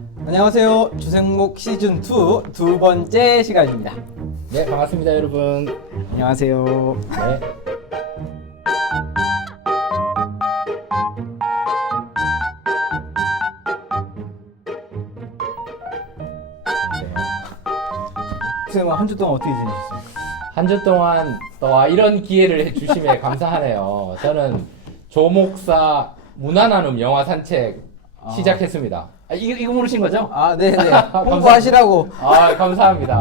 안녕하세요. 주생목 시즌 2 두 번째 시간입니다. 네, 반갑습니다, 여러분. 안녕하세요. 네. 주생목 한 주 동안 어떻게 지내셨습니까? 한 주 동안 또 이런 기회를 주심에 감사하네요. 저는 조목사 문화나눔 영화 산책 시작했습니다. 이거 모르신 거죠? 아, 네네. 홍보하시라고. 감사합니다.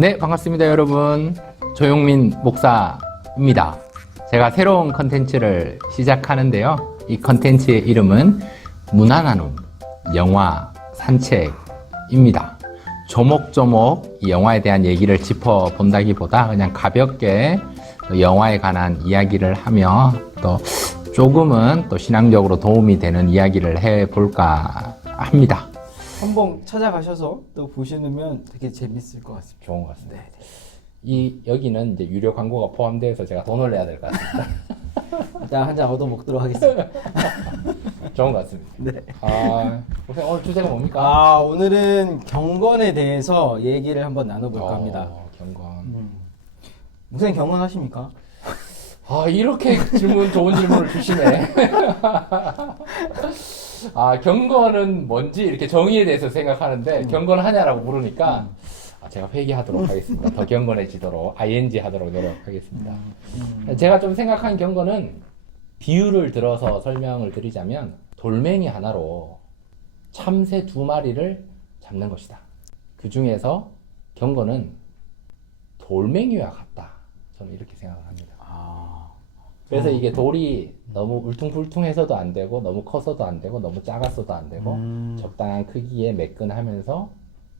네, 반갑습니다, 여러분. 조용민 목사입니다. 제가 새로운 컨텐츠를 시작하는데요. 이 컨텐츠의 이름은 문화나눔 영화 산책입니다. 조목조목 이 영화에 대한 얘기를 짚어본다기보다 그냥 가볍게 영화에 관한 이야기를 하며 또 조금은 또 신앙적으로 도움이 되는 이야기를 해볼까 합니다. 한번 찾아가셔서 또 보시면 되게 재밌을 것 같습니다. 좋은 것 같습니다. 여기는 이제 유료 광고가 포함되어서 제가 돈을 내야 될 것 같습니다. 일단 한 잔 얻어먹도록 하겠습니다. 좋은 것 같습니다. 네. 선생님 오늘 주제가 뭡니까? 오늘은 경건에 대해서 얘기를 한번 나눠볼까 합니다. 경건. 목사님 경건하십니까? 이렇게 좋은 질문을 주시네. 경건은 뭔지 이렇게 정의에 대해서 생각하는데 경건하냐라고 물으니까 제가 회개하도록 하겠습니다. 더 경건해지도록 ing 하도록 노력하겠습니다. 제가 좀 생각한 경건은 비유를 들어서 설명을 드리자면 돌멩이 하나로 참새 2마리를 잡는 것이다. 그 중에서 경건은 돌멩이와 같다. 저는 이렇게 생각을 합니다. 그래서 이게 돌이 너무 울퉁불퉁해서도 안 되고 너무 커서도 안 되고 너무 작았어도 안 되고 적당한 크기에 매끈하면서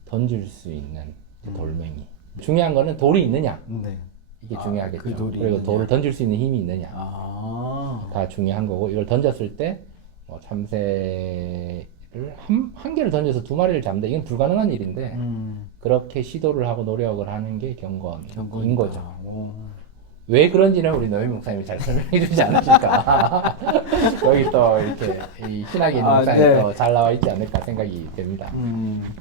던질 수 있는 돌멩이. 중요한 거는 돌이 있느냐. 네. 이게 중요하겠죠. 그 돌이 그리고 있느냐. 돌을 던질 수 있는 힘이 있느냐. 다 중요한 거고 이걸 던졌을 때 참새를 한 개를 던져서 2마리를 잡는다. 이건 불가능한 일인데 그렇게 시도를 하고 노력을 하는 게 경건인 거죠. 왜 그런지는 우리 노희 목사님이 잘 설명해 주지 않으실까. 여기 또 이렇게 이 신학이 있는 목사님이 네. 또 잘 나와 있지 않을까 생각이 됩니다.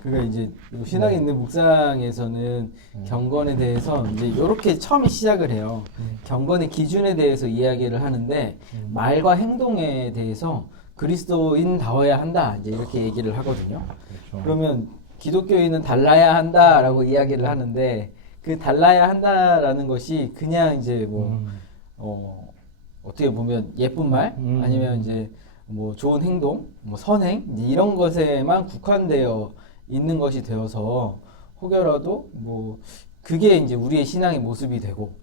그러니까 이제 신학이 있는 묵상에서는 경건에 대해서 이제 이렇게 처음에 시작을 해요. 경건의 기준에 대해서 이야기를 하는데 말과 행동에 대해서 그리스도인다워야 한다. 이제 이렇게 얘기를 하거든요. 그렇죠. 그러면 기독교인은 달라야 한다라고 이야기를 하는데 그 달라야 한다라는 것이 그냥 이제 어떻게 보면 예쁜 말 아니면 이제 뭐 좋은 행동, 뭐 선행 이제 이런 것에만 국한되어 있는 것이 되어서 혹여라도 뭐 그게 이제 우리의 신앙의 모습이 되고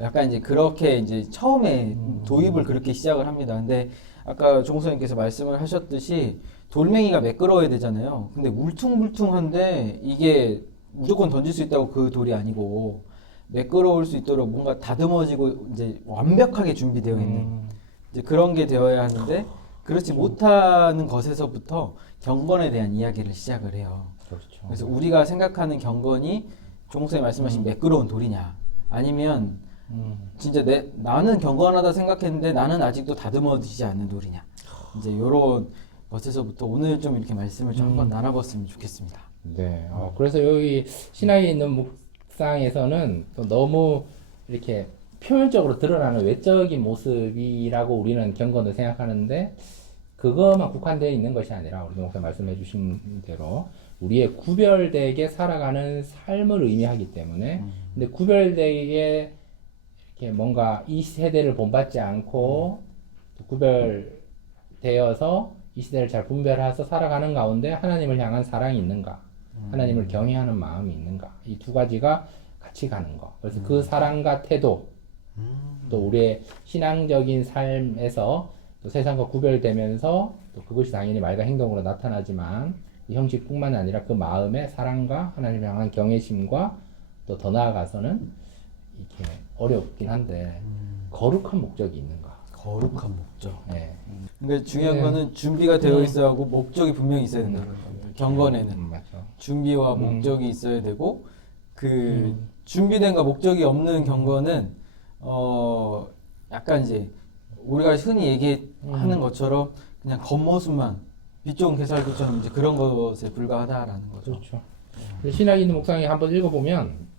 약간 이제 그렇게 이제 처음에 도입을 그렇게 시작을 합니다. 근데 아까 종소님께서 말씀을 하셨듯이 돌멩이가 매끄러워야 되잖아요. 근데 울퉁불퉁한데 이게 무조건 던질 수 있다고 그 돌이 아니고 매끄러울 수 있도록 뭔가 다듬어지고 이제 완벽하게 준비되어 있는 이제 그런 게 되어야 하는데 그렇지 못하는 것에서부터 경건에 대한 이야기를 시작을 해요. 그렇죠. 그래서 우리가 생각하는 경건이 종목사님 말씀하신 매끄러운 돌이냐 아니면 진짜 나는 경건하다 생각했는데 나는 아직도 다듬어지지 않는 돌이냐 이제 이런 것에서부터 오늘 좀 이렇게 말씀을 좀 한번 나눠봤으면 좋겠습니다. 네. 그래서 여기 신학에 있는 묵상에서는 또 너무 이렇게 표면적으로 드러나는 외적인 모습이라고 우리는 경건을 생각하는데 그것만 국한되어 있는 것이 아니라 우리 목사님 말씀해 주신 대로 우리의 구별되게 살아가는 삶을 의미하기 때문에 근데 구별되게 이렇게 뭔가 이 세대를 본받지 않고 구별되어서 이 시대를 잘 분별해서 살아가는 가운데 하나님을 향한 사랑이 있는가 하나님을 경외하는 마음이 있는가 이 두 가지가 같이 가는 거. 그래서 그 사랑과 태도 또 우리의 신앙적인 삶에서 또 세상과 구별되면서 또 그것이 당연히 말과 행동으로 나타나지만 그 형식뿐만 아니라 그 마음의 사랑과 하나님을 향한 경외심과 또 더 나아가서는 이렇게 어렵긴 한데 거룩한 목적이 있는가. 거룩한 목적. 네. 그러니까 중요한 네. 거는 준비가 되어 있어야 하고 목적이 분명히 있어야 된다는 거예요. 경건에는 맞죠. 준비와 목적이 있어야 되고 그 준비된과 목적이 없는 경건은 약간 이제 우리가 흔히 얘기하는 것처럼 그냥 겉모습만 빛 좋은 개살구처럼 이제 그런 것에 불과하다라는 거죠. 그렇죠. 신학 있는 묵상에 한번 읽어보면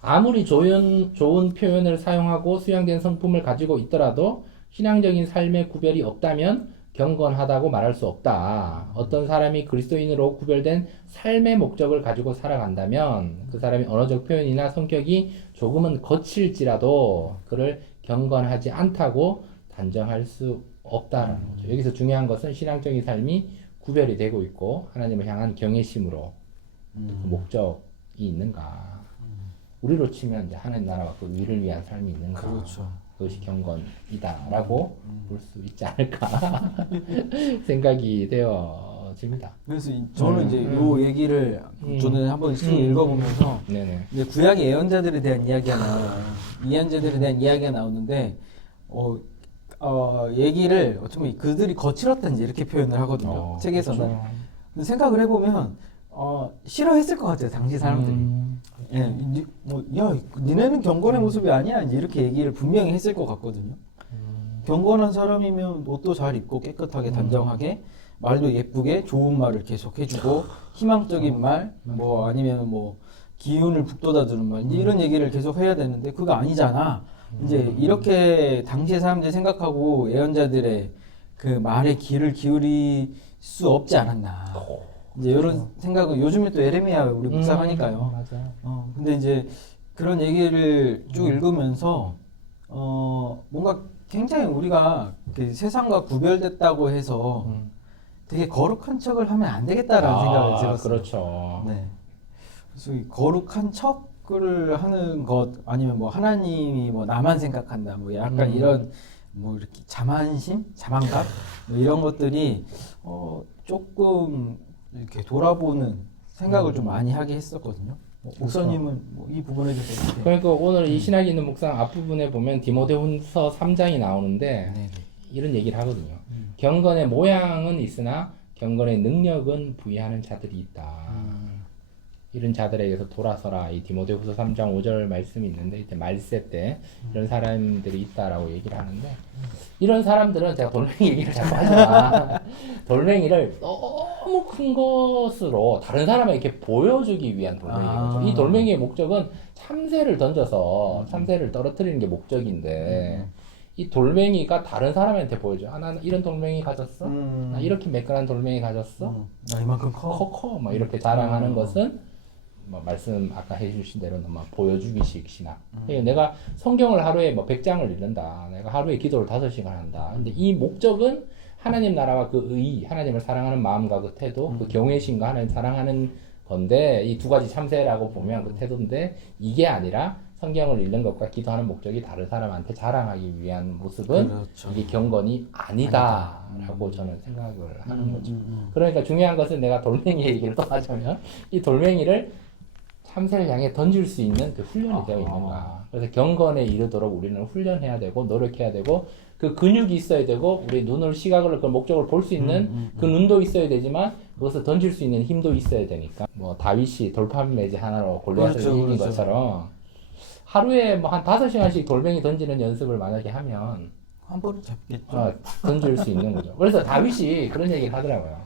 아무리 좋은 표현을 사용하고 수양된 성품을 가지고 있더라도 신앙적인 삶의 구별이 없다면 경건하다고 말할 수 없다. 어떤 사람이 그리스도인으로 구별된 삶의 목적을 가지고 살아간다면 그 사람이 언어적 표현이나 성격이 조금은 거칠지라도 그를 경건하지 않다고 단정할 수 없다라는 거죠. 여기서 중요한 것은 신앙적인 삶이 구별이 되고 있고 하나님을 향한 경외심으로 그 목적이 있는가. 우리로 치면 이제 하나님 나라와 그 위를 위한 삶이 있는가. 그렇죠. 그것이 경건이다라고 볼 수 있지 않을까 생각이 되어집니다. 그래서 저는 이제 요 얘기를 저는 한번 읽어보면서 네네. 이제 구약의 예언자들에 대한 이야기가 나와요. 예언자들에 대한 이야기가 나오는데 얘기를 어쩌면 그들이 거칠었다든지 이렇게 표현을 하거든요. 책에서는. 그렇죠. 근데 생각을 해보면 싫어했을 것 같아요. 당시 사람들이. 예, 야, 니네는 경건의 모습이 아니야. 이제 이렇게 얘기를 분명히 했을 것 같거든요. 경건한 사람이면 옷도 잘 입고 깨끗하게 단정하게 말도 예쁘게 좋은 말을 계속 해주고 희망적인 말, 뭐 아니면 뭐 기운을 북돋아주는 말, 이제 이런 얘기를 계속 해야 되는데 그거 아니잖아. 이제 이렇게 당시의 사람들이 생각하고 예언자들의 그 말에 귀를 기울일 수 없지 않았나. 이제 이런 생각은 요즘에 또 에레미야 우리 묵상하니까요. 맞아요. 근데 이제 그런 얘기를 쭉 읽으면서 뭔가 굉장히 우리가 그 세상과 구별됐다고 해서 되게 거룩한 척을 하면 안 되겠다라는 생각을 들었어요. 그렇죠. 네. 그래서 이 거룩한 척을 하는 것 아니면 뭐 하나님이 뭐 나만 생각한다 뭐 약간 이런 뭐 이렇게 자만심, 자만감 뭐 이런 것들이 조금 이렇게 돌아보는 생각을 좀 많이 하게 했었거든요. 목사님은 뭐 이 부분에 대해서 어떻게? 그러니까 오늘 이 신학 있는 묵상 앞부분에 보면 디모데후서 3장이 나오는데 네. 이런 얘기를 하거든요. 경건의 모양은 있으나 경건의 능력은 부여하는 자들이 있다. 이런 자들에게서 돌아서라. 이 디모데후서 3장 5절 말씀이 있는데 이제 말세 때 이런 사람들이 있다라고 얘기를 하는데 이런 사람들은 제가 돌멩이 얘기를 자꾸 하지만 돌멩이를 너무 큰 것으로 다른 사람에게 이렇게 보여주기 위한 돌멩이거죠. 이 돌멩이의 목적은 참새를 던져서 참새를 떨어뜨리는 게 목적인데 이 돌멩이가 다른 사람한테 보여줘. 아, 난 이런 돌멩이 가졌어. 나 이렇게 매끈한 돌멩이 가졌어. 나 이만큼 커. 커. 막 이렇게 자랑하는 것은 뭐 말씀 아까 해주신 대로 뭐 보여주기식 신학. 그러니까 내가 성경을 하루에 뭐 100장을 읽는다. 내가 하루에 기도를 5시간 한다. 근데 이 목적은 하나님 나라와 그 의, 하나님을 사랑하는 마음과 그 태도, 그 경외심과 하나님 사랑하는 건데 이 두 가지 참새라고 보면 그 태도인데 이게 아니라 성경을 읽는 것과 기도하는 목적이 다른 사람한테 자랑하기 위한 모습은 그렇죠. 이게 경건이 아니다라고 저는 생각을 하는 거죠. 그러니까 중요한 것은 내가 돌멩이 얘기를 또 하자면 이 돌멩이를 참새를 향해 던질 수 있는 그 훈련이 되어 있는가. 그래서 경건에 이르도록 우리는 훈련해야 되고 노력해야 되고 그 근육이 있어야 되고 우리 눈을 시각을 그 목적을 볼 수 있는 그 눈도 있어야 되지만 그것을 던질 수 있는 힘도 있어야 되니까 뭐 다윗이 돌판 매지 하나로 골리앗을 이긴 것처럼 하루에 뭐 한 5시간씩 돌멩이 던지는 연습을 만약에 하면 한 번은 잡겠죠. 던질 수 있는 거죠. 그래서 다윗이 그런 얘기를 하더라고요.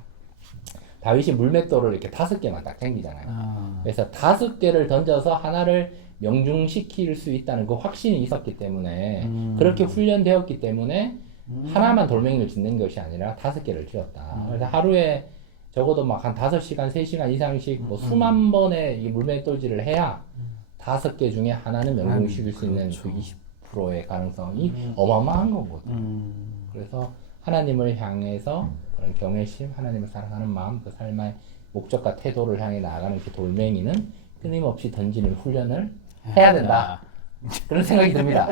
다윗이 물맷돌을 이렇게 5개만 딱 당기잖아요. 그래서 5개를 던져서 하나를 명중시킬 수 있다는 그 확신이 있었기 때문에 그렇게 훈련되었기 때문에 하나만 돌멩이를 짓는 것이 아니라 5개를 지었다. 그래서 하루에 적어도 막 한 5시간, 3시간 이상씩 뭐 수만 번의 이 물맷돌질을 해야 5개 중에 하나는 명중시킬 수 있는 그 20%의 가능성이 어마어마한 거거든요. 그래서 하나님을 향해서 그런 경외심, 하나님을 사랑하는 마음, 그 삶의 목적과 태도를 향해 나아가는 그 돌멩이는 끊임없이 던지는 훈련을 해야 된다. 그런 생각이 듭니다.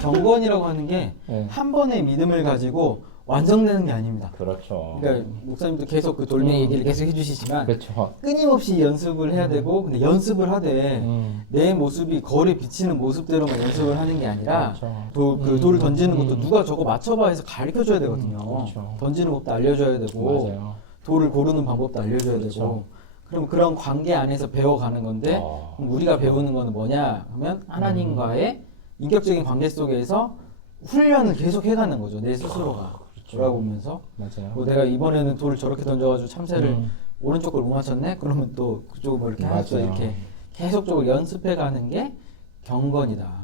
경건이라고 하는 게 한 번의 믿음을 가지고 완성되는 게 아닙니다. 그렇죠. 그러니까 목사님도 계속 그 돌멩이 얘기를 계속 해주시지만 그렇죠. 끊임없이 연습을 해야 되고 근데 연습을 하되 내 모습이 거울에 비치는 모습대로만 연습을 하는 게 아니라 그렇죠. 그 돌을 던지는 것도 누가 저거 맞춰봐 해서 가르쳐줘야 되거든요. 그렇죠. 던지는 것도 알려줘야 되고 맞아요. 돌을 고르는 방법도 알려줘야 그렇죠. 되고 그럼 그런 관계 안에서 배워가는 건데 그럼 우리가 배우는 거는 뭐냐 하면 하나님과의 인격적인 관계 속에서 훈련을 계속 해가는 거죠. 내 스스로가 돌아보면서 맞아요. 뭐 내가 이번에는 돌을 저렇게 던져가지고 참새를 오른쪽을 못 맞췄네? 그러면 또 그쪽을 뭐 이렇게 하죠. 맞아요. 이렇게 계속적으로 연습해가는 게 경건이다.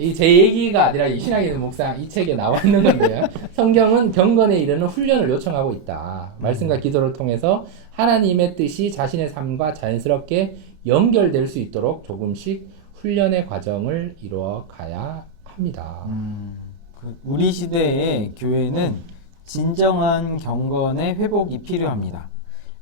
이 제 얘기가 아니라 이 신학에 있는 묵상 이 책에 나와 있는 건데요. 성경은 경건에 이르는 훈련을 요청하고 있다. 말씀과 기도를 통해서 하나님의 뜻이 자신의 삶과 자연스럽게 연결될 수 있도록 조금씩 훈련의 과정을 이루어 가야 합니다. 우리 시대의 교회는 진정한 경건의 회복이 필요합니다.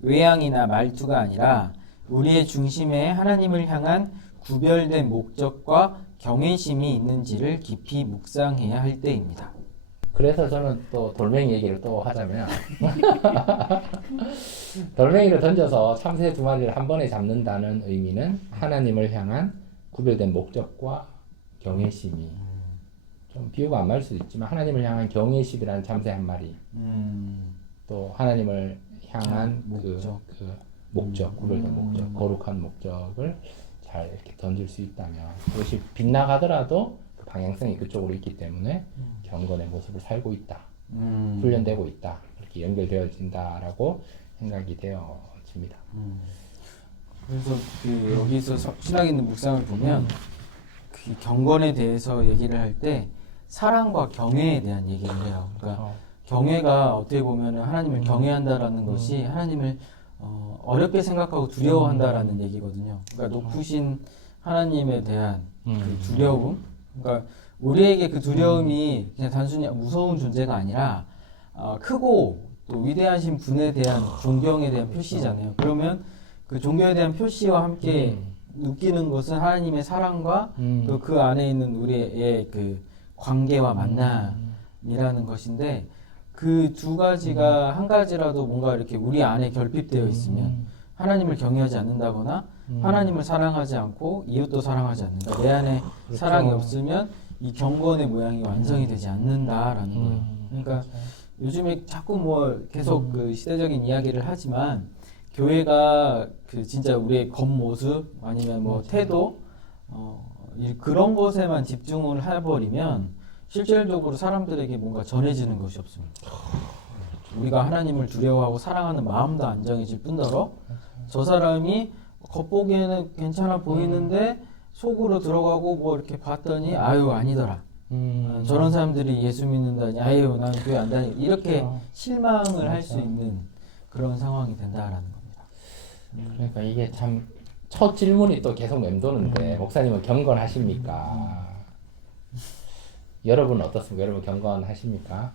외양이나 말투가 아니라 우리의 중심에 하나님을 향한 구별된 목적과 경외심이 있는지를 깊이 묵상해야 할 때입니다. 그래서 저는 또 돌멩이 얘기를 또 하자면 돌멩이를 던져서 참새 2마리를 한 번에 잡는다는 의미는 하나님을 향한 구별된 목적과 경외심이 좀 비유가 안 맞을 수도 있지만 하나님을 향한 경외심이라는 참새 1마리 또 하나님을 향한 목적. 그 목적, 구별된 목적, 거룩한 목적을 잘 이렇게 던질 수 있다면 그것이 빗나가더라도 그 방향성이 그쪽으로 있기 때문에 경건의 모습을 살고 있다, 훈련되고 있다, 이렇게 연결되어진다라고 생각이 되어집니다. 그래서 그 여기서 신학 있는 묵상을 보면 그 경건에 대해서 얘기를 할 때 사랑과 경외에 대한 얘기를 해요. 그러니까 경외가 어떻게 보면 하나님을 경외한다라는 것이 하나님을 어렵게 생각하고 두려워한다라는 얘기거든요. 그러니까 높으신 하나님에 대한 그 두려움. 그러니까 우리에게 그 두려움이 그냥 단순히 무서운 존재가 아니라 크고 또 위대하신 분에 대한 존경에 대한 표시잖아요. 그러면 그 존경에 대한 표시와 함께 느끼는 것은 하나님의 사랑과 또 그 안에 있는 우리의 그 관계와 만남이라는 것인데 그 두 가지가 한 가지라도 뭔가 이렇게 우리 안에 결핍되어 있으면 하나님을 경외하지 않는다거나 하나님을 사랑하지 않고 이웃도 사랑하지 않는다. 내 안에 그렇죠. 사랑이 없으면 이 경건의 모양이 완성이 되지 않는다라는 거예요. 그러니까 요즘에 자꾸 뭐 계속 그 시대적인 이야기를 하지만 교회가 그 진짜 우리의 겉모습 아니면 뭐 태도 그런 것에만 집중을 해버리면 실질적으로 사람들에게 뭔가 전해지는 것이 없습니다. 우리가 하나님을 두려워하고 사랑하는 마음도 안정해질 뿐더러 저 사람이 겉보기에는 괜찮아 보이는데 속으로 들어가고 뭐 이렇게 봤더니 아유 아니더라. 저런 사람들이 예수 믿는다니 아유 난 교회 안 다니 이렇게 실망을 할 수 있는 그런 상황이 된다라는 겁니다. 그러니까 이게 참 첫 질문이 또 계속 맴도는데 목사님은 경건하십니까? 여러분은 어떻습니까? 여러분 경건하십니까?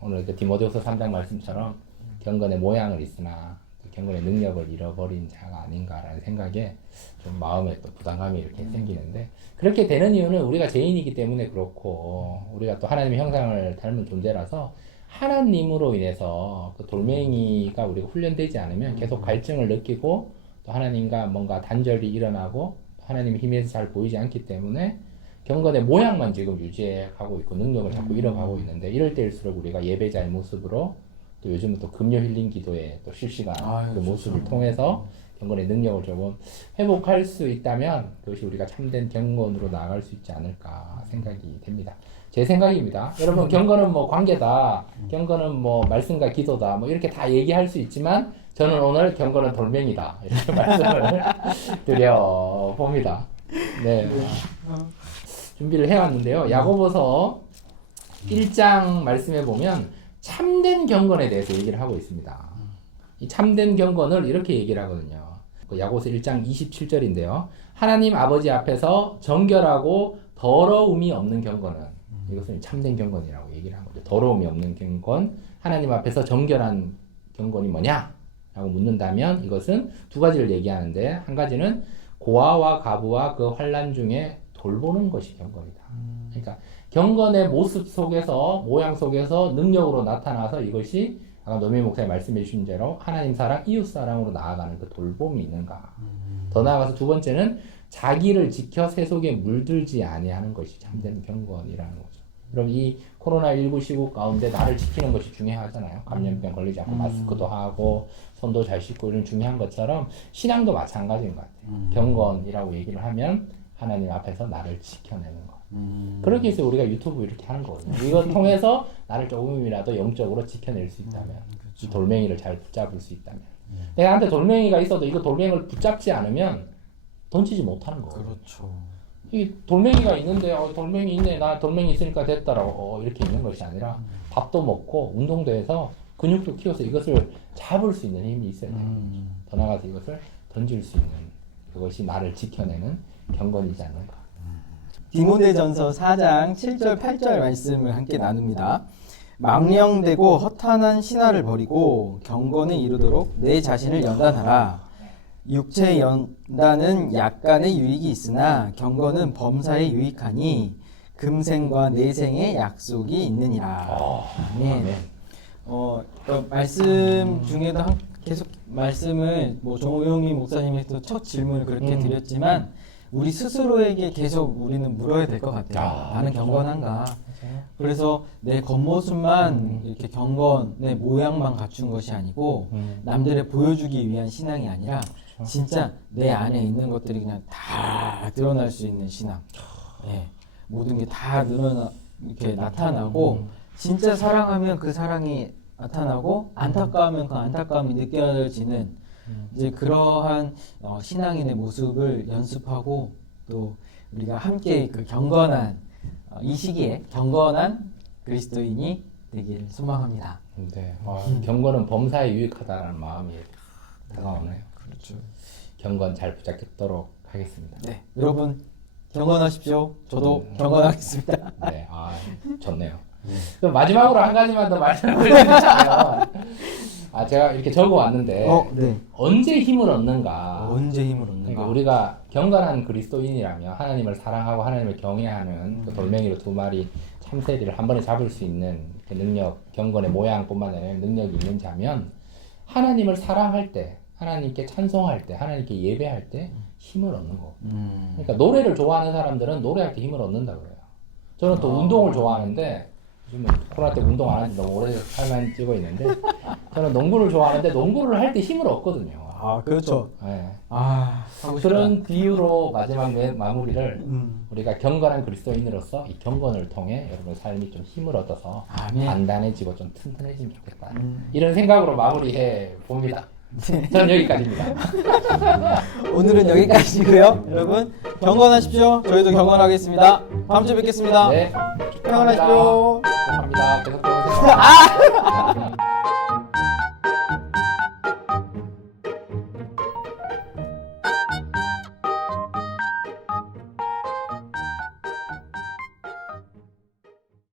오늘 그 디모데후서 3장 말씀처럼 경건의 모양을 있으나 경건의 능력을 잃어버린 자가 아닌가라는 생각에 좀 마음에 또 부담감이 이렇게 생기는데 그렇게 되는 이유는 우리가 죄인이기 때문에 그렇고 우리가 또 하나님의 형상을 닮은 존재라서 하나님으로 인해서 그 돌멩이가 우리가 훈련되지 않으면 계속 갈증을 느끼고 또 하나님과 뭔가 단절이 일어나고 하나님의 힘에서 잘 보이지 않기 때문에 경건의 모양만 지금 유지해가고 있고 능력을 자꾸 잃어가고 있는데 이럴 때일수록 우리가 예배자의 모습으로 또 요즘은 또 금요 힐링 기도에 또 실시간 그 모습을 통해서 경건의 능력을 조금 회복할 수 있다면 그것이 우리가 참된 경건으로 나아갈 수 있지 않을까 생각이 됩니다. 제 생각입니다. 여러분 경건은 뭐 관계다, 경건은 뭐 말씀과 기도다, 뭐 이렇게 다 얘기할 수 있지만 저는 오늘 경건은 돌멩이다 이렇게 말씀을 드려 봅니다. 네. 준비를 해왔는데요. 야고보서 1장 말씀에 보면 참된 경건에 대해서 얘기를 하고 있습니다. 이 참된 경건을 이렇게 얘기를 하거든요. 야고보서 1장 27절인데요. 하나님 아버지 앞에서 정결하고 더러움이 없는 경건은 이것은 참된 경건이라고 얘기를 한 거죠. 더러움이 없는 경건, 하나님 앞에서 정결한 경건이 뭐냐? 라고 묻는다면 이것은 두 가지를 얘기하는데 한 가지는 고아와 가부와 그 환난 중에 돌보는 것이 경건이다. 그러니까 경건의 모습 속에서 모양 속에서 능력으로 나타나서 이것이 아까 노미 목사님 말씀해 주신 대로 하나님 사랑, 이웃 사랑으로 나아가는 그 돌봄이 있는가. 더 나아가서 두 번째는 자기를 지켜 세속에 물들지 아니하는 것이 참된 경건이라는 거죠. 그럼 이 코로나19 시국 가운데 나를 지키는 것이 중요하잖아요. 감염병 걸리지 않고 마스크도 하고 손도 잘 씻고 이런 중요한 것처럼 신앙도 마찬가지인 것 같아요. 경건이라고 얘기를 하면 하나님 앞에서 나를 지켜내는 것. 그러기 위해서 우리가 유튜브 이렇게 하는 거거든요. 이거 통해서 나를 조금이라도 영적으로 지켜낼 수 있다면, 이 돌멩이를 잘 붙잡을 수 있다면. 내가 한테 돌멩이가 있어도 이거 돌멩이를 붙잡지 않으면 던지지 못하는 거예요. 그렇죠. 이 돌멩이가 있는데 돌멩이 있네, 나 돌멩이 있으니까 됐다라고 이렇게 있는 것이 아니라 밥도 먹고 운동도 해서 근육도 키워서 이것을 잡을 수 있는 힘이 있어야 되는 거죠. 더 나아가서 이것을 던질 수 있는, 그것이 나를 지켜내는 경건이지 않는가. 디모데전서 4장 7절 8절 말씀을 함께 나눕니다. 망령되고 허탄한 신화를 버리고 경건에 이르도록 내 자신을 연단하라. 육체 연단은 약간의 유익이 있으나 경건은 범사에 유익하니 금생과 내생의 약속이 있느니라. 아멘. 또 말씀 중에도 계속 말씀을 뭐 정우영님 목사님에서 첫 질문을 그렇게 드렸지만 우리 스스로에게 계속 우리는 물어야 될 것 같아요. 나는 경건한가? 그래서 내 겉모습만 이렇게 경건의 모양만 갖춘 것이 아니고 남들에 보여주기 위한 신앙이 아니라 진짜 내 안에 있는 것들이 그냥 다 드러날 수 있는 신앙. 예, 모든 게 다 이렇게 나타나고 진짜 사랑하면 그 사랑이 나타나고 안타까우면 그 안타까움이 느껴지는 이제 그러한 신앙인의 모습을 연습하고 또 우리가 함께 그 경건한 이 시기에 경건한 그리스도인이 되기를 소망합니다. 네, 경건은 범사에 유익하다는 마음이 다가오네요. 그렇죠. 경건 잘 붙잡도록 하겠습니다. 네, 여러분 경건하십시오. 저도 경건하겠습니다. 네, 좋네요. 그럼 마지막으로 한 가지만 더 말씀을 드리자면, 제가 이렇게 적어 왔는데 네. 언제 힘을 얻는가? 언제 힘을 얻는가? 그러니까 우리가 경건한 그리스도인이라면 하나님을 사랑하고 하나님을 경외하는 그 돌멩이로 두 마리 참새들을 한 번에 잡을 수 있는 그 능력, 경건의 모양뿐만 아니라 능력이 있는 자면 하나님을 사랑할 때, 하나님께 찬송할 때, 하나님께 예배할 때 힘을 얻는 거. 그러니까 노래를 좋아하는 사람들은 노래할 때 힘을 얻는다 그래요. 저는 또 운동을 좋아하는데 요즘은 코로나 때 운동 안 한지 너무 오래 살만 찌고 있는데 저는 농구를 좋아하는데 농구를 할 때 힘을 얻거든요. 그렇죠. 네. 하고 싶다. 그런 비유로 마지막 마무리를 우리가 경건한 그리스도인으로서 이 경건을 통해 여러분의 삶이 좀 힘을 얻어서 아멘. 단단해지고 좀 튼튼해지면 좋겠다. 이런 생각으로 마무리해 봅니다. 저는 여기까지입니다. 오늘은 여기까지고요. 여러분 경건하십시오. 저희도 경건하겠습니다. 다음 주에 뵙겠습니다. 네. 평안하십시오. 감사합니다. 계속 보세요.